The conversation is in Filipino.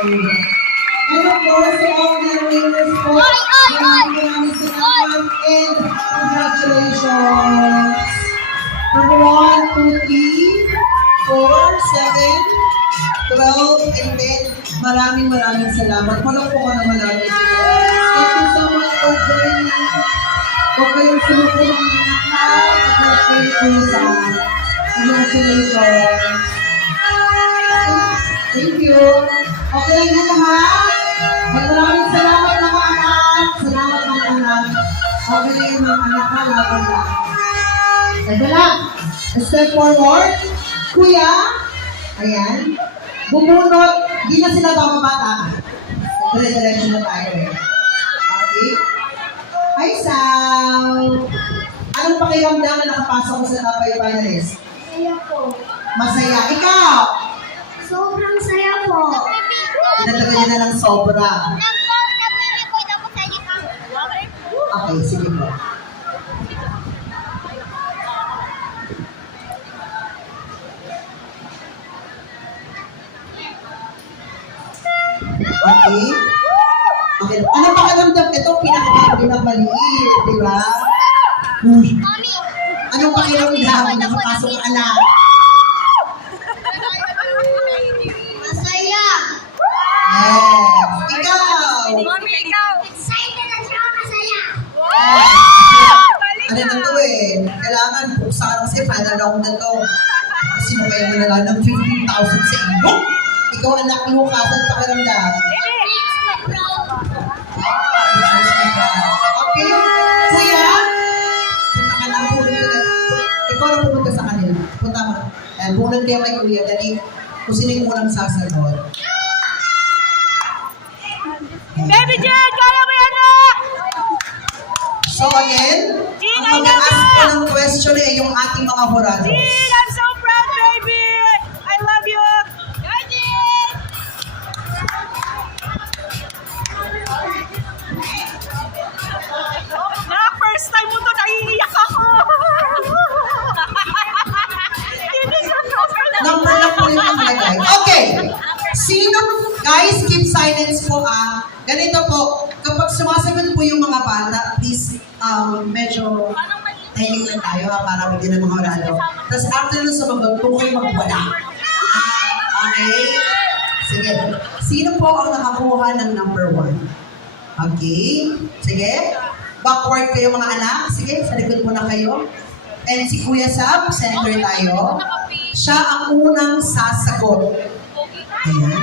And of course, to all the winners po, maraming salamat and congratulations. Number 1, 2, 3, 4, 7, 12, and then maraming salamat. Walang po ka na maraming salamat. Thank you so much for joining. Huwag kayong sumuko ng mga at huwag kayong kulisan. Congratulations. Thank you. Okay lang yan lahat. Maraming salamat mga anak. Salamat mga anak. Okay lang yan mga anak ha. Laban lang. Ito lang. Step forward. Kuya. Ayan. Bumunot. Di na sila bababata. Dire-diretso na tayo eh. Okay. Hi, Sal. Anong pakiramdam na nakapasok ko sa top 5 finalist? Saya po. Masaya. Ikaw? Sobrang saya po. Pinatagal niya na ng sobra. Okay, sige po. Okay. Okay. Anong pakiramdam? Ito pinakamaliit, di ba? Uy. Anong pakiramdam? Nakapasok ka na. Masaya. Yes. Ikaw. Excited at saka masaya. Ano na to eh? Kailangan buksan ka kasi final round na to. Sino kayo mo na lang ng 15,000 sa iyo? Ikaw anak Lucas, ang pakiramdam. Okay. Kuya, punta ka na, punta ka na. Ikaw na pumunta sa kanila. Punta mo. Ayan, bunod kayo kay Kuya. Dali, kung sino yung unang sasagot. Baby Jen, kaya mo yan na! So again, ang mag-ask ko ng question ay yung ating mga hurados. Jen, I'm so proud, baby! I love you! Go, Jen! First time mo to, naiiyak ako! Number lang po yung nakalagay. Okay. Sino, guys, keep silence po ah. Ganito po, kapag sumasagot po yung mga bata, please, medyo tahimik lang tayo ha, para hindi na mga orado. Tapos after nun sumagot, po kayo magwala. Okay? Sige. Sino po ang nakakuha ng number 1? Okay? Sige. Backward kayo mga anak. Sige, sa likod muna kayo. And si Kuya Sab, center tayo. Siya ang unang sasagot. Ayan.